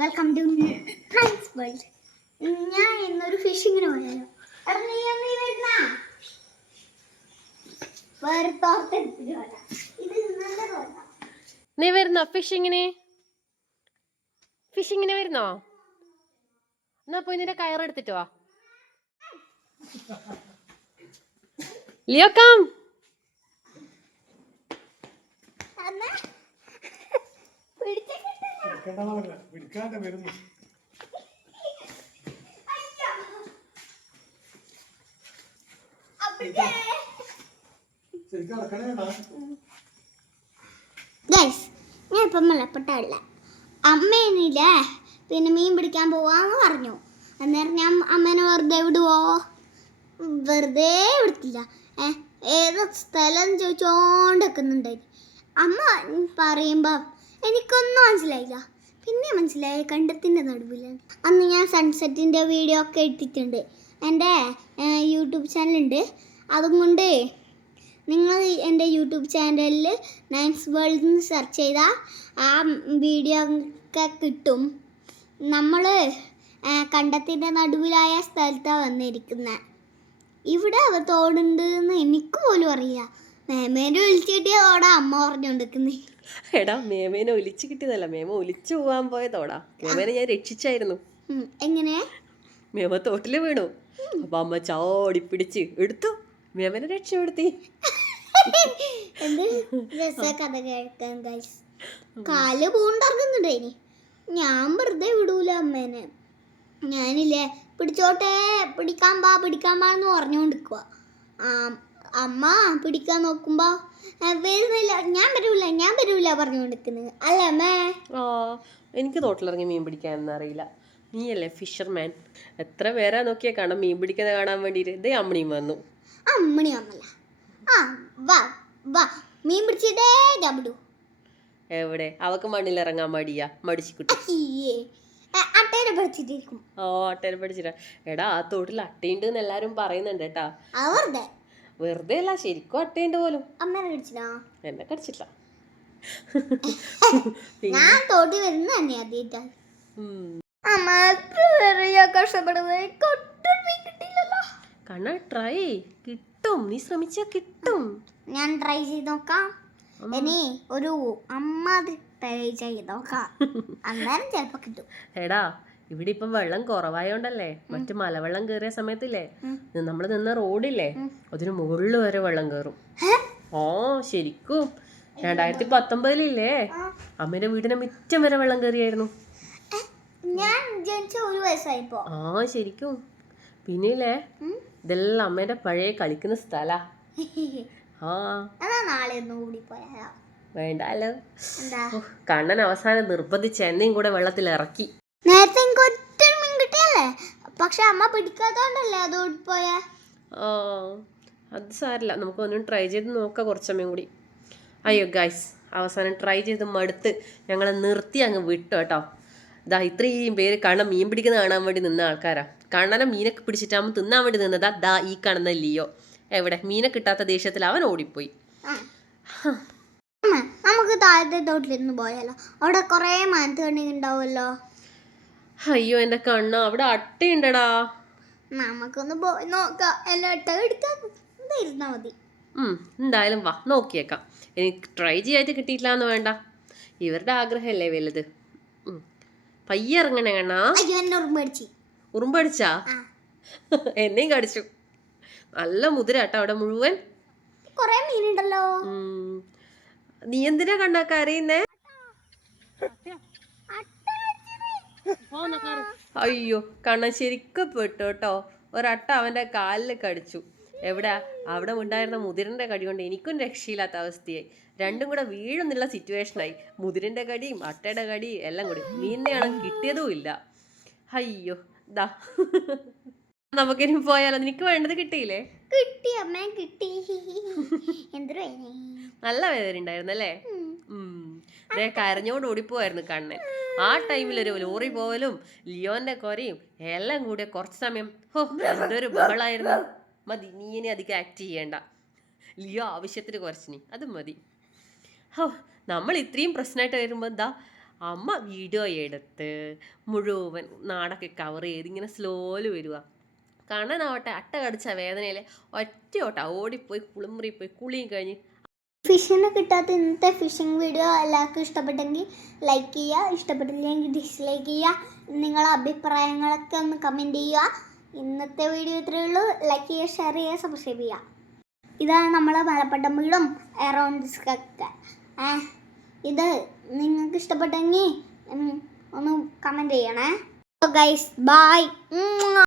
Welcome two friends world ഞാൻ ഇന്നൊരു ഫിഷിങ്ങിന് പോയാലോ? നീ വരുന്നോ? ഫിഷിങ്ങിന് ഫിഷിങ്ങിന് വരുന്നോ എന്നാ പോയി നിന്റെ കയറെടുത്തിട്ട് വാ. ലിയോ കം അമ്മ പിടിച്ച പിടിക്കേണ്ടതല്ല പിടിക്കാണ്ട് വരുന്നു. ശരിക്കും ഗൈസ് ഞാൻ ഇപ്പം മലപ്പെട്ടില്ല അമ്മേനില്ലേ പിന്നെ മീൻ പിടിക്കാൻ പോവാന്ന് പറഞ്ഞു. അന്നേരം ഞാൻ അമ്മേനെ വെറുതെ വിടുവോ? വെറുതെ വിടത്തില്ല. ഏ ഏത് സ്ഥലം ചോദിച്ചോണ്ട് നിൽക്കുന്നുണ്ടായി അമ്മ പറയുമ്പോ എനിക്കൊന്നും മനസ്സിലായില്ല. പിന്നെ മനസ്സിലായി കണ്ടത്തിന്റെ നടുവിലാണ് അന്ന് ഞാൻ സൺസെറ്റിന്റെ വീഡിയോ ഒക്കെ എടുത്തിട്ടുണ്ട് എന്റെ യൂട്യൂബ് ചാനലുണ്ട് അതും കൊണ്ട് നിങ്ങൾ എന്റെ യൂട്യൂബ് ചാനലിൽ നയൻസ് വേൾഡ് എന്ന് സെർച്ച് ചെയ്താൽ ആ വീഡിയോ ഒക്കെ കിട്ടും. നമ്മൾ കണ്ടത്തിന്റെ നടുവിലായ സ്ഥലത്താണ് വന്നിരിക്കുന്നത് ഇവിടെ തോടുണ്ട് എന്ന് എനിക്ക് പോലും അറിയാം. മേമേനെ വിളിച്ചിട്ട് തോടാ അമ്മ പറഞ്ഞുകൊണ്ടിരിക്കുന്നത് എടാ മേമേനെ ഒലിച്ചു കിട്ടിയതല്ല. മേമ ഒലിച്ചു പോവാൻ പോയതോടാ. മേമേനെ ഞാൻ രക്ഷിച്ചായിരുന്നു. എങ്ങനെ മേമ തോട്ടിൽ വീണു. അപ്പൊ അമ്മ ചാടി പിടിച്ച് എടുത്തു. മേമനെ രക്ഷപ്പെടുത്തി. കഥ കേൾക്കാൻ കാൽ പൂണ്ടിറങ്ങുന്നുണ്ട് ഇനി? ഞാൻ വെറുതെ വിടൂല അമ്മേനെ. ഞാനില്ലേ പിടിച്ചോട്ടെ പിടിക്കാൻ പാ പിടിക്കാൻ പാ എന്ന് പറഞ്ഞുകൊണ്ടിരിക്കുക അമ്മ പിടിക്കാൻ നോക്കുമ്പോ "ആ, വരുന്നില്ല ഞാൻ വരൂല ഞാൻ വരൂല പറഞ്ഞു കൊടുക്കുന്നത് അമ്മേ? ഓ എനിക്ക് തോട്ടിലിറങ്ങി മീൻ പിടിക്കാനൊന്നും അറിയില്ല. നീയല്ലേ ഫിഷർമാൻ? എത്ര പേരാ നോക്കിയാ കാണാം മീൻ പിടിക്കുന്നത് കാണാൻ വേണ്ടിയിട്ട്. ഇതേ അമ്മണിയും വന്നു. അമ്മണി അമ്മല്ല ആ വാ വാ മീൻ പിടിച്ചിട്ടേ ഞാൻ വിടൂ. എവിടെ? അവക്ക് മണ്ണിലിറങ്ങാൻ മടിയാ. മടിച്ചു കുട്ടി അയ്യേ ഓ അട്ടേനെ പഠിച്ചിട്ടാ എടാ ആ തോട്ടിൽ അട്ടയുണ്ട് എന്ന് എല്ലാരും പറയുന്നുണ്ട് കേട്ടാ. വെറുതെ അല്ല ശരിക്കും അട്ടയുണ്ട് പോലും. അമ്മ കടിച്ചില്ല എന്നെ കടിച്ചില്ല ഞാൻ തോട്ടി വരുന്ന തന്നെ ആദ്യമായിട്ടാ കണ്ണ ട്രൈ കിട്ടും. നീ ശ്രമിച്ചാ കിട്ടും. ഞാൻ ട്രൈ ചെയ്ത് നോക്കാം. ഇനി ഒരു അമ്മ ട്രൈ ചെയ്ത് നോക്കാം. അന്നേരം ചിലപ്പോ കിട്ടും. എടാ ഇവിടെ ഇപ്പം വെള്ളം കുറവായോണ്ടല്ലേ? മറ്റു മലവെള്ളം കയറിയ സമയത്തില്ലേ? നമ്മൾ നിന്ന റോഡില്ലേ? അതിന് മുകളിൽ വരെ വെള്ളം കയറും ഓ ശരിക്കും. രണ്ടായിരത്തി പത്തൊമ്പതിലില്ലേ? അമ്മയുടെ വീടിന് മിറ്റം വരെ വെള്ളം കയറിയായിരുന്നു ഞാൻ ജനിച്ച ഒരു വയസ്സായിപ്പോ. ആ ശരിക്കും. പിന്നില്ലേ? ഇതെല്ലാം അമ്മയുടെ പഴയ കളിക്കുന്ന സ്ഥല. ആ. എന്നാ നാളെ ഒന്ന് കൂടി പോയാലോ വേണ്ടാലോ കണ്ണൻ അവസാനം നിർബന്ധിച്ച് എന്നെയും കൂടെ വെള്ളത്തിൽ ഇറക്കി നേരത്തെ എനിക്ക് ഒറ്റ മീൻ കിട്ടിയല്ലേ പക്ഷെ അമ്മ പിടിക്കാത്തോണ്ടല്ലേ അത് ഓടിപ്പോയേ? ആ അത് സാരില്ല. നമുക്ക് ഒന്നും ട്രൈ ചെയ്ത് നോക്കാം കുറച്ചമ്മയും കൂടി. അയ്യോ ഗൈസ് അവസാനം ട്രൈ ചെയ്ത് മടുത്ത് ഞങ്ങളെ നിർത്തി അങ്ങ് വിട്ടു കേട്ടോ. ഇതാ ഇത്രയും പേര് കണ്ണ മീൻ പിടിക്കുന്ന കാണാൻ വേണ്ടി നിന്ന ആൾക്കാരാ. കണ്ണനെ മീനൊക്കെ പിടിച്ചിട്ടാകുമ്പോൾ തിന്നാൻ വേണ്ടി നിന്നതാ ദാ ഈ കാണുന്ന ലിയോ. എവിടെ? മീനെ കിട്ടാത്ത ദേഷ്യത്തിൽ അവൻ ഓടിപ്പോയി. നമുക്ക് താഴത്തെ തോട്ടിലിരുന്ന് പോയാലോ? അവിടെ കുറേ മാനത്ത് കണ്ണി ഉണ്ടാവുമല്ലോ. അയ്യോ എന്റെ കണ്ണ അവിടെ അട്ടയുണ്ടടാ. നമുക്കൊന്ന് പോയി നോക്കാം. എല്ലാം ഇട്ട എടുക്കാൻ ഇരുന്നാ മതി. ഉം, എന്തായാലും വാ നോക്കിയേക്കാം. എനിക്ക് ട്രൈ ചെയ്യാതെ കിട്ടിയിട്ടില്ല എന്ന് വേണ്ട. ഇവരുടെ ആഗ്രഹമല്ലേ വലുത്. പയ്യ പയ്യെ ഇറങ്ങണേ കണ്ണാ അയ്യോ എന്നെ ഉറുമ്പടിച്ച് എന്നെയും കടിച്ചു. നല്ല മുതിര കേട്ടോ അവിടെ മുഴുവൻ. കുറേ മീനുണ്ടല്ലോ. നീ എന്തിനാ കണ്ട കരയുന്നേ? അയ്യോ കണ്ണൻ ശരിക്കും പെട്ടു കേട്ടോ. ഒരട്ട അവന്റെ കാലിൽ കടിച്ചു. എവിടെ? അവിടെ ഉണ്ടായിരുന്ന മുതിരന്റെ കടി കൊണ്ട് എനിക്കും രക്ഷയില്ലാത്ത അവസ്ഥയായി. രണ്ടും കൂടെ വീഴുന്നുള്ള സിറ്റുവേഷനായി മുതിരന്റെ കടിയും അട്ടയുടെ കടിയും എല്ലാം കൂടി. മീനിനെയാണ് കിട്ടിയതും ഇല്ല. അയ്യോ ദാ. നമുക്കിനി പോയാലോ? നിനക്ക് വേണ്ടത് കിട്ടിയില്ലേ? കിട്ടി അമ്മ കിട്ടി. എന്തൊരു നല്ല വേദന ഉണ്ടായിരുന്നല്ലേ. ദേ കരഞ്ഞോണ്ട് ഓടിപ്പോവായിരുന്നു കണ്ണൻ ആ ടൈമിൽ ഒരു ലോറി പോവലും ലിയോന്റെ കൊരയും എല്ലാം കൂടെ കുറച്ച് സമയം ഹോ എന്തൊരു ബഹളായിരുന്നു. മതി നീ ഇനി അധികം ആക്ട് ചെയ്യണ്ട. ലിയോ ആവശ്യത്തിന് കുറച്ചിനി അത് മതി. ഹോ നമ്മൾ ഇത്രയും പ്രശ്നമായിട്ട് വരുമ്പോൾ എന്താ? അമ്മ വീഡിയോ എടുത്ത് മുഴുവൻ നാടൊക്കെ കവർ ചെയ്ത് ഇങ്ങനെ സ്ലോയിൽ വരിക. കണ്ണനാവട്ടെ അട്ട കടിച്ച വേദനയിൽ ഒറ്റയോട്ടെ ഓടിപ്പോയി കുളിമുറി പോയി കുളിയും കഴിഞ്ഞ് ഫിഷിനെ കിട്ടാത്ത ഇന്നത്തെ ഫിഷിംഗ് വീഡിയോ എല്ലാവർക്കും ഇഷ്ടപ്പെട്ടെങ്കിൽ ലൈക്ക് ചെയ്യുക. ഇഷ്ടപ്പെട്ടില്ലെങ്കിൽ ഡിസ്ലൈക്ക് ചെയ്യുക. നിങ്ങളെ അഭിപ്രായങ്ങളൊക്കെ ഒന്ന് കമന്റ് ചെയ്യുക. ഇന്നത്തെ വീഡിയോ ഇത്രയേ ഉള്ളൂ. ലൈക്ക് ചെയ്യുക ഷെയർ ചെയ്യുക സബ്സ്ക്രൈബ് ചെയ്യുക. ഇതാണ് നമ്മളെ മലപ്പട്ടം വീടും എറൗണ്ട് ദിസ്കൊക്കെ ഏ ഇത് നിങ്ങൾക്ക് ഇഷ്ടപ്പെട്ടെങ്കിൽ ഒന്ന് കമന്റ് ചെയ്യണേ. Guys bye